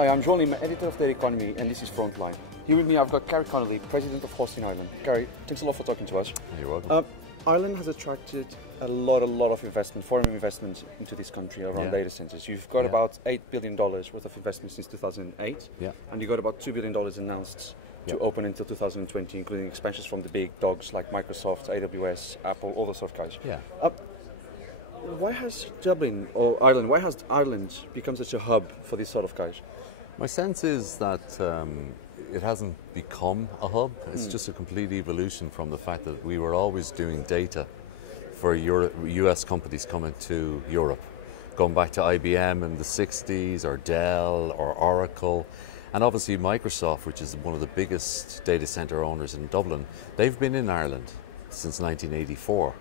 Hi, I'm João Lima, editor of Dairy Economy, and this is Frontline. Here with me, I've got Garry Connolly, president of Hosting Ireland. Garry, thanks a lot for talking to us. You're welcome. Ireland has attracted a lot of investment, foreign investment into this country around data centers. You've got about $8 billion worth of investment since 2008, and you got about $2 billion announced to open until 2020, including expansions from the big dogs like Microsoft, AWS, Apple, all those sort of guys. Why has Dublin or Ireland? Why has Ireland become such a hub for these sort of guys? My sense is that it hasn't become a hub. It's just a complete evolution from the fact that we were always doing data for US companies coming to Europe, going back to IBM in the 60s, or Dell, or Oracle, and obviously Microsoft, which is one of the biggest data center owners in Dublin. They've been in Ireland since 1984.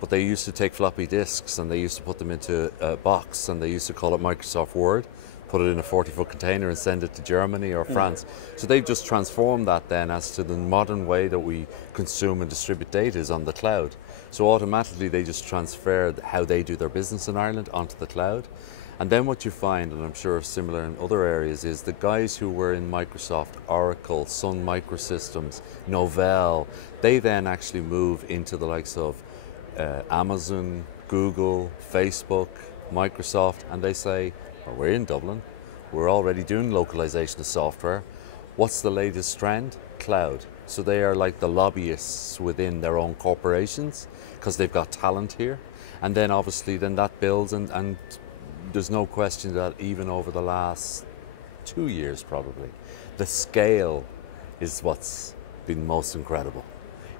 But they used to take floppy disks and they used to put them into a box and they used to call it Microsoft Word, put it in a 40-foot container and send it to Germany or France. So they've just transformed that then as to the modern way that we consume and distribute data is on the cloud. So automatically they just transferred how they do their business in Ireland onto the cloud. And then what you find, and I'm sure similar in other areas, is the guys who were in Microsoft, Oracle, Sun Microsystems, Novell, they then actually move into the likes of Amazon, Google, Facebook, Microsoft, and they say, well, we're in Dublin, we're already doing localization of software. What's the latest trend? Cloud. So they are like the lobbyists within their own corporations because they've got talent here. And then obviously then that builds, and there's no question that even over the last 2 years probably, the scale is what's been most incredible.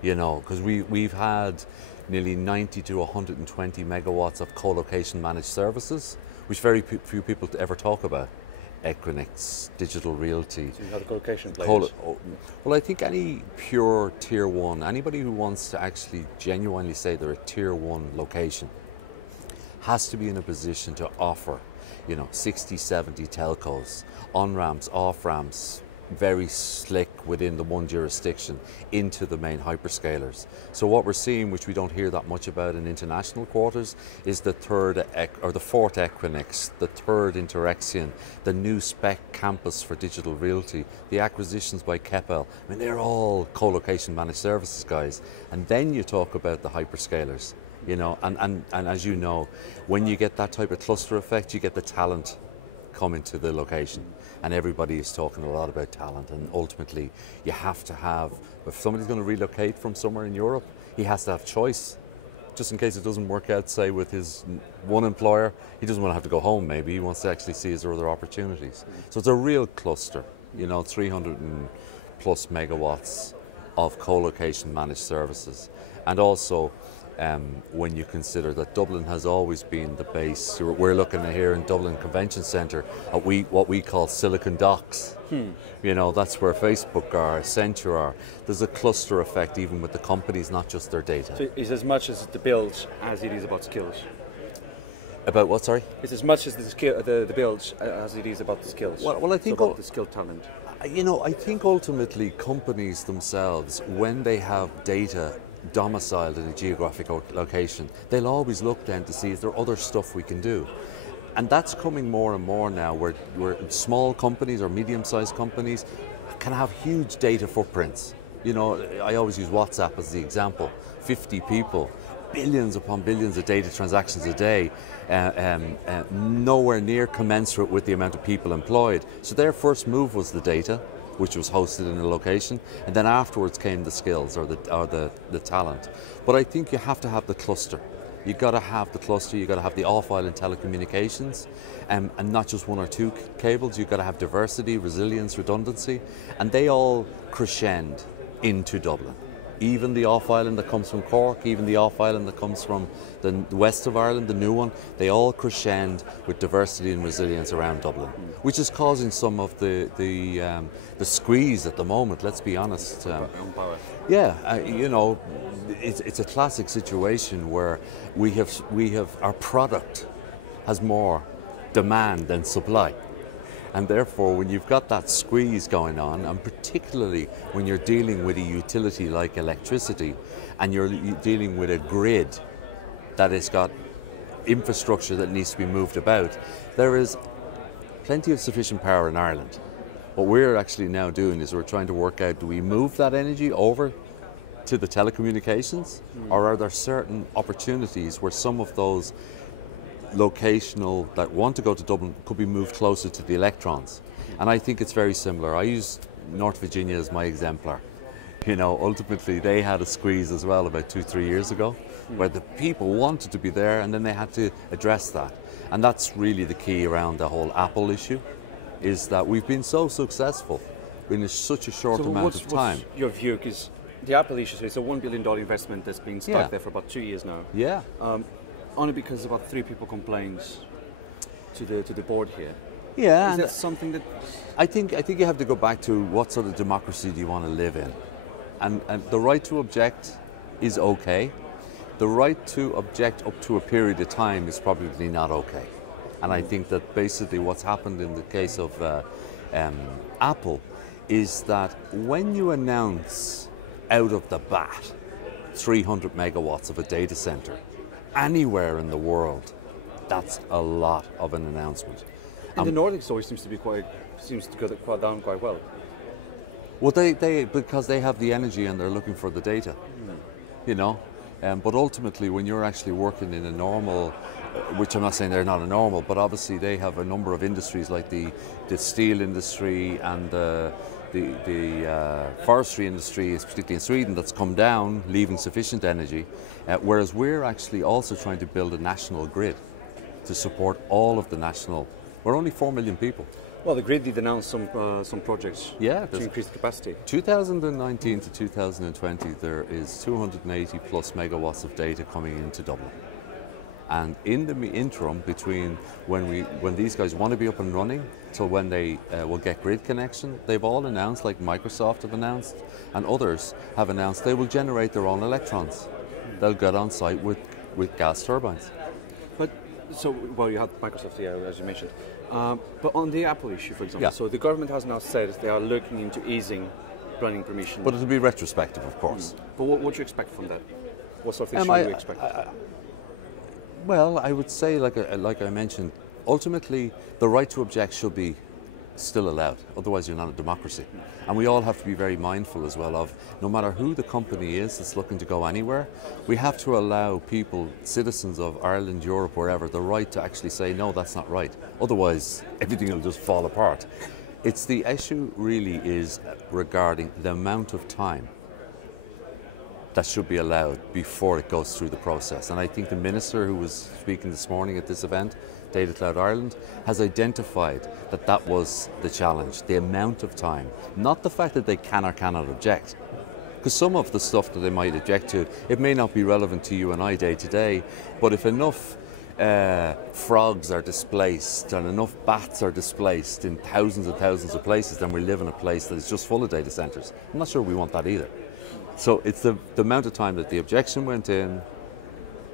You know, because we've had nearly 90 to 120 megawatts of co-location managed services, which very few people ever talk about. Equinix, Digital Realty. So you have the co-location players? Well, I think any pure tier one, anybody who wants to actually genuinely say they're a tier one location, has to be in a position to offer, 60, 70 telcos, on-ramps, off-ramps, very slick within the one jurisdiction into the main hyperscalers. So what we're seeing, which we don't hear that much about in international quarters, is the fourth Equinix, the third Interxion, the new spec campus for Digital Realty, the acquisitions by Keppel. I mean, they're all co-location managed services guys. And then you talk about the hyperscalers, and as you know, when you get that type of cluster effect, you get the talent come into the location, and everybody is talking a lot about talent, and ultimately you have to have, if somebody's going to relocate from somewhere in Europe, he has to have choice, just in case it doesn't work out, say with his one employer, he doesn't want to have to go home. Maybe he wants to actually see his other opportunities. So it's a real cluster, 300 and plus megawatts of co-location managed services. And also when you consider that Dublin has always been the base. We're looking at here in Dublin Convention Centre at what we call Silicon Docks. That's where Facebook are, Accenture are. There's a cluster effect even with the companies, not just their data. So it's as much as the build as it is about skills? About what, sorry? It's as much as the build as it is about the skills. Well, I think about the skilled talent. I think ultimately companies themselves, when they have data domiciled in a geographic location, they'll always look then to see is there other stuff we can do. And that's coming more and more now, where small companies or medium-sized companies can have huge data footprints. I always use WhatsApp as the example. 50 people, billions upon billions of data transactions a day, nowhere near commensurate with the amount of people employed. So their first move was the data, which was hosted in a location, and then afterwards came the skills or the talent. But I think you have to have the cluster. You've got to have the cluster, you've got to have the off-island telecommunications, and not just one or two cables. You've got to have diversity, resilience, redundancy, and they all crescend into Dublin. Even the off-island that comes from Cork, even the off-island that comes from the west of Ireland, the new one, they all crescend with diversity and resilience around Dublin, which is causing some of the squeeze at the moment, let's be honest. It's a classic situation where we have our product has more demand than supply. And therefore, when you've got that squeeze going on, and particularly when you're dealing with a utility like electricity, and you're dealing with a grid that has got infrastructure that needs to be moved about, there is plenty of sufficient power in Ireland. What we're actually now doing is we're trying to work out, do we move that energy over to the telecommunications, or are there certain opportunities where some of those locational that want to go to Dublin could be moved closer to the electrons? And I think it's very similar. I use North Virginia as my exemplar. You know, ultimately they had a squeeze as well about 2-3 years ago, where the people wanted to be there, and then they had to address that. And that's really the key around the whole Apple issue, is that we've been so successful in such a short amount of time. What's your view? Because the Apple issue, so it's a $1 billion investment that's been stuck there for about 2 years now. Yeah. Only because about 3 people complained to the board here. Yeah. Is that something that... I think you have to go back to what sort of democracy do you want to live in. And the right to object is okay. The right to object up to a period of time is probably not okay. And I think that basically what's happened in the case of Apple is that when you announce out of the bat 300 megawatts of a data center anywhere in the world, that's a lot of an announcement. And the Nordics always seems to go down quite well. Well, they because they have the energy and they're looking for the data, you know. But ultimately, when you're actually working in a normal, which I'm not saying they're not a normal, but obviously they have a number of industries like the steel industry and the forestry industry, particularly in Sweden, that's come down, leaving sufficient energy, whereas we're actually also trying to build a national grid to support all of the national. We're only 4 million people. Well, the grid did announce some projects to increase the capacity. 2019 to 2020, there is 280 plus megawatts of data coming into Dublin. And in the interim, between when these guys want to be up and running till when they will get grid connection, they've all announced, like Microsoft have announced, and others have announced they will generate their own electrons. They'll get on site with gas turbines. Well, you had Microsoft here, as you mentioned. But on the Apple issue, for example, so the government has now said they are looking into easing planning permission. But it'll be retrospective, of course. But what do you expect from that? What sort of things do you expect? Well, I would say, like I mentioned, ultimately the right to object should be still allowed. Otherwise, you're not a democracy. And we all have to be very mindful as well of, no matter who the company is that's looking to go anywhere, we have to allow people, citizens of Ireland, Europe, wherever, the right to actually say, no, that's not right. Otherwise, everything will just fall apart. It's the issue really is regarding the amount of time that should be allowed before it goes through the process. And I think the minister who was speaking this morning at this event, Data Cloud Ireland, has identified that that was the challenge, the amount of time, not the fact that they can or cannot object. Because some of the stuff that they might object to, it may not be relevant to you and I day to day, but if enough frogs are displaced and enough bats are displaced in thousands and thousands of places, then we live in a place that is just full of data centres. I'm not sure we want that either. So it's the amount of time that the objection went in,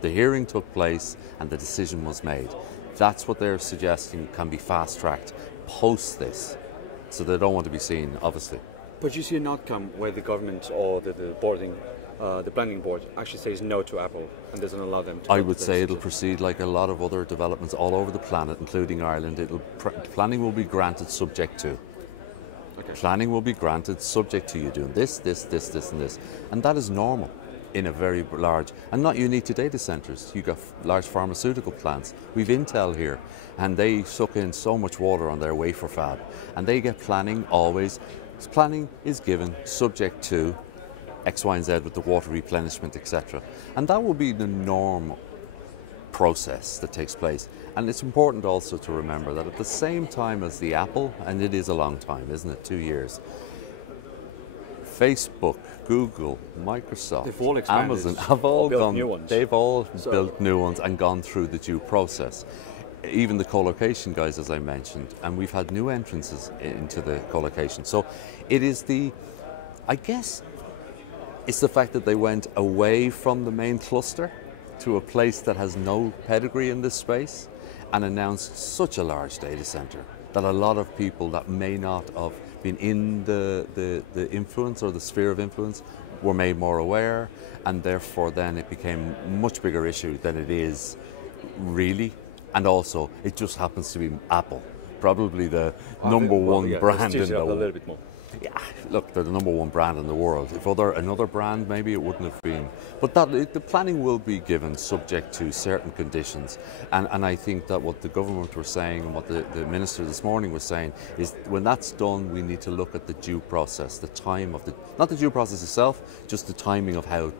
the hearing took place, and the decision was made. That's what they're suggesting can be fast-tracked post this. So they don't want to be seen, obviously. But you see an outcome where the government or the planning board actually says no to Apple and doesn't allow them to... I would say it'll proceed like a lot of other developments all over the planet, including Ireland. Planning will be granted subject to. Okay. Planning will be granted subject to you doing this, this, this, this, and this. And that is normal in a very large, and not unique to data centres. You've got large pharmaceutical plants. We've Intel here, and they suck in so much water on their wafer fab. And they get planning always. Planning is given subject to X, Y, and Z with the water replenishment, etc. And that will be the normal process that takes place. And it's important also to remember that at the same time as the Apple, and it is a long time, isn't it, 2 years, Facebook, Google, Microsoft, Amazon have all gone, new ones. They've all built new ones and gone through the due process. Even the co-location guys, as I mentioned, and we've had new entrances into the co-location. So it is I guess, it's the fact that they went away from the main cluster to a place that has no pedigree in this space and announced such a large data center that a lot of people that may not have been in the influence or the sphere of influence were made more aware, and therefore then it became a much bigger issue than it is really. And also it just happens to be Apple, probably the number one brand in the world. A world. little bit more. Yeah, look, they're the number one brand in the world. If another brand, maybe it wouldn't have been. But the planning will be given subject to certain conditions. And I think that what the government were saying and what the minister this morning was saying is when that's done, we need to look at the due process, the time of not the due process itself, just the timing of how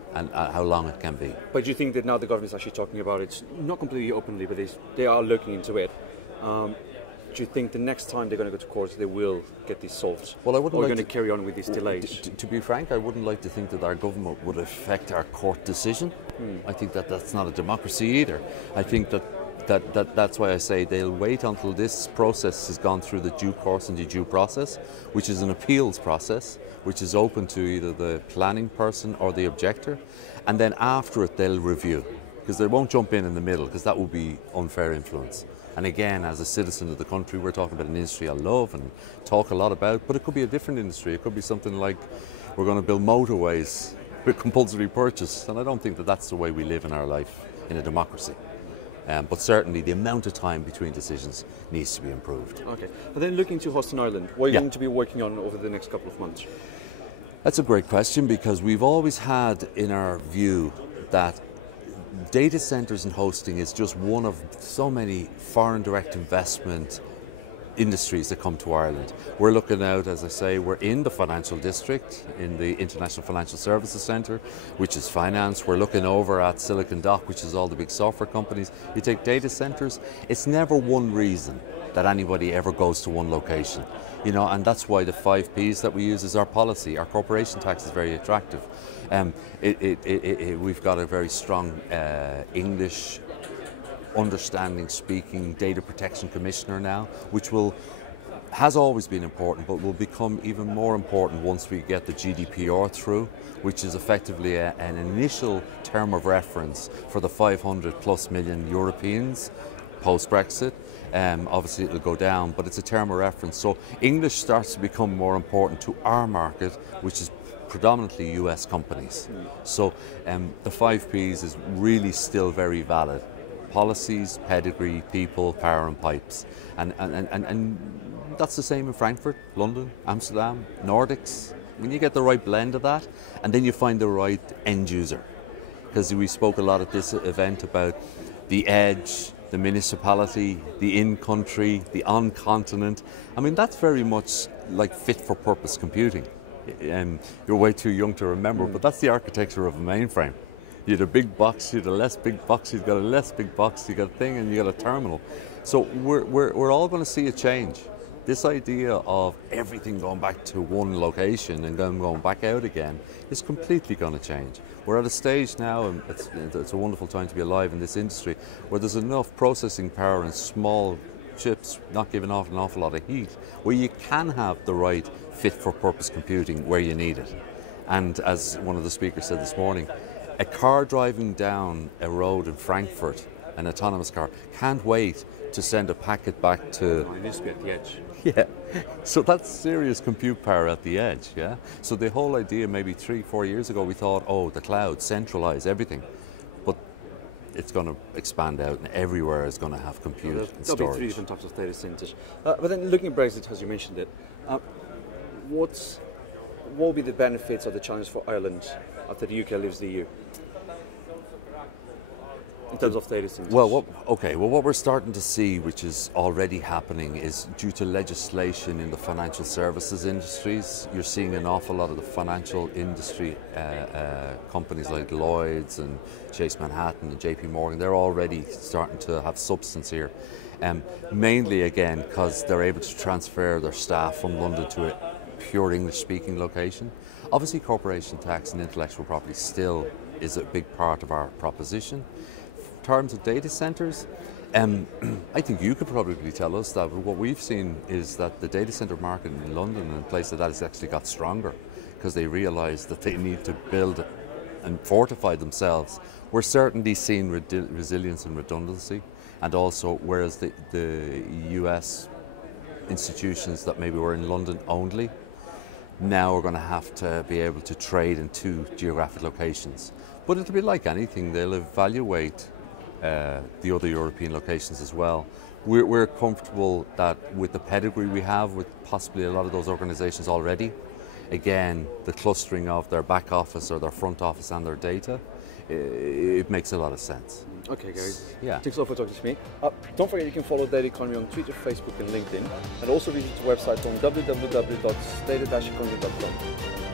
long it can be. But do you think that now the government is actually talking about it, not completely openly, but they are looking into it? Do you think the next time they're going to go to court, they will get this solved? Well, I wouldn't. Or are going to carry on with these delays? To be frank, I wouldn't like to think that our government would affect our court decision. I think that that's not a democracy either. I think that's why I say they'll wait until this process has gone through the due course and the due process, which is an appeals process, which is open to either the planning person or the objector, and then after it they'll review, because they won't jump in the middle, because that would be unfair influence. And again, as a citizen of the country, we're talking about an industry I love and talk a lot about, but it could be a different industry. It could be something like we're going to build motorways with compulsory purchase, and I don't think that that's the way we live in our life in a democracy. But certainly the amount of time between decisions needs to be improved. Okay, but then looking to Houston Island, what are you going to be working on over the next couple of months? That's a great question, because we've always had in our view that data centers and hosting is just one of so many foreign direct investment industries that come to Ireland. We're looking out, as I say, we're in the financial district, in the International Financial Services Centre, which is finance. We're looking over at Silicon Dock, which is all the big software companies. You take data centers, it's never one reason that anybody ever goes to one location. You know, and that's why the 5 Ps that we use is our policy. Our corporation tax is very attractive. We've got a very strong English understanding, speaking data protection commissioner now, which has always been important, but will become even more important once we get the GDPR through, which is effectively an initial term of reference for the 500 plus million Europeans post-Brexit. Obviously it'll go down, but it's a term of reference. So English starts to become more important to our market, which is predominantly US companies. So the 5 Ps is really still very valid. Policies, pedigree, people, power and pipes. And that's the same in Frankfurt, London, Amsterdam, Nordics. When you get the right blend of that, and then you find the right end user. Because we spoke a lot at this event about the edge, the municipality, the in-country, the on-continent. I mean, that's very much like fit-for-purpose computing. You're way too young to remember, but that's the architecture of a mainframe. You had a big box, you had a less big box, you've got a less big box, you got a thing, and you got a terminal. So we're all going to see a change. This idea of everything going back to one location and then going back out again is completely going to change. We're at a stage now, and it's a wonderful time to be alive in this industry, where there's enough processing power in small chips, not giving off an awful lot of heat, where you can have the right fit-for-purpose computing where you need it. And as one of the speakers said this morning, a car driving down a road in Frankfurt, an autonomous car, can't wait to send a packet back to... It needs to be at the edge. Yeah, so that's serious compute power at the edge, yeah? So the whole idea maybe 3-4 years ago, we thought, oh, the cloud, centralize everything. But it's going to expand out, and everywhere is going to have compute and storage. There'll be 3 different types of data centers. But then looking at Brexit, as you mentioned it, what will be the benefits or the challenge for Ireland after the UK leaves the EU? In terms of data centers? Well, what we're starting to see, which is already happening, is due to legislation in the financial services industries, you're seeing an awful lot of the financial industry companies like Lloyd's and Chase Manhattan and JP Morgan, they're already starting to have substance here. Mainly, again, because they're able to transfer their staff from London to a pure English-speaking location. Obviously, corporation tax and intellectual property still is a big part of our proposition. In terms of data centers, I think you could probably tell us that what we've seen is that the data center market in London and places like that has actually got stronger because they realise that they need to build and fortify themselves. We're certainly seeing resilience and redundancy, and also whereas the US institutions that maybe were in London only, now we're going to have to be able to trade in 2 geographic locations. But it'll be like anything, they'll evaluate the other European locations as well. we're comfortable that with the pedigree we have with possibly a lot of those organizations already, again, the clustering of their back office or their front office and their data, it makes a lot of sense. Okay, Garry. Yeah. Thanks a lot for talking to me. Don't forget you can follow Data Economy on Twitter, Facebook and LinkedIn, and also visit the website on www.data-economy.com.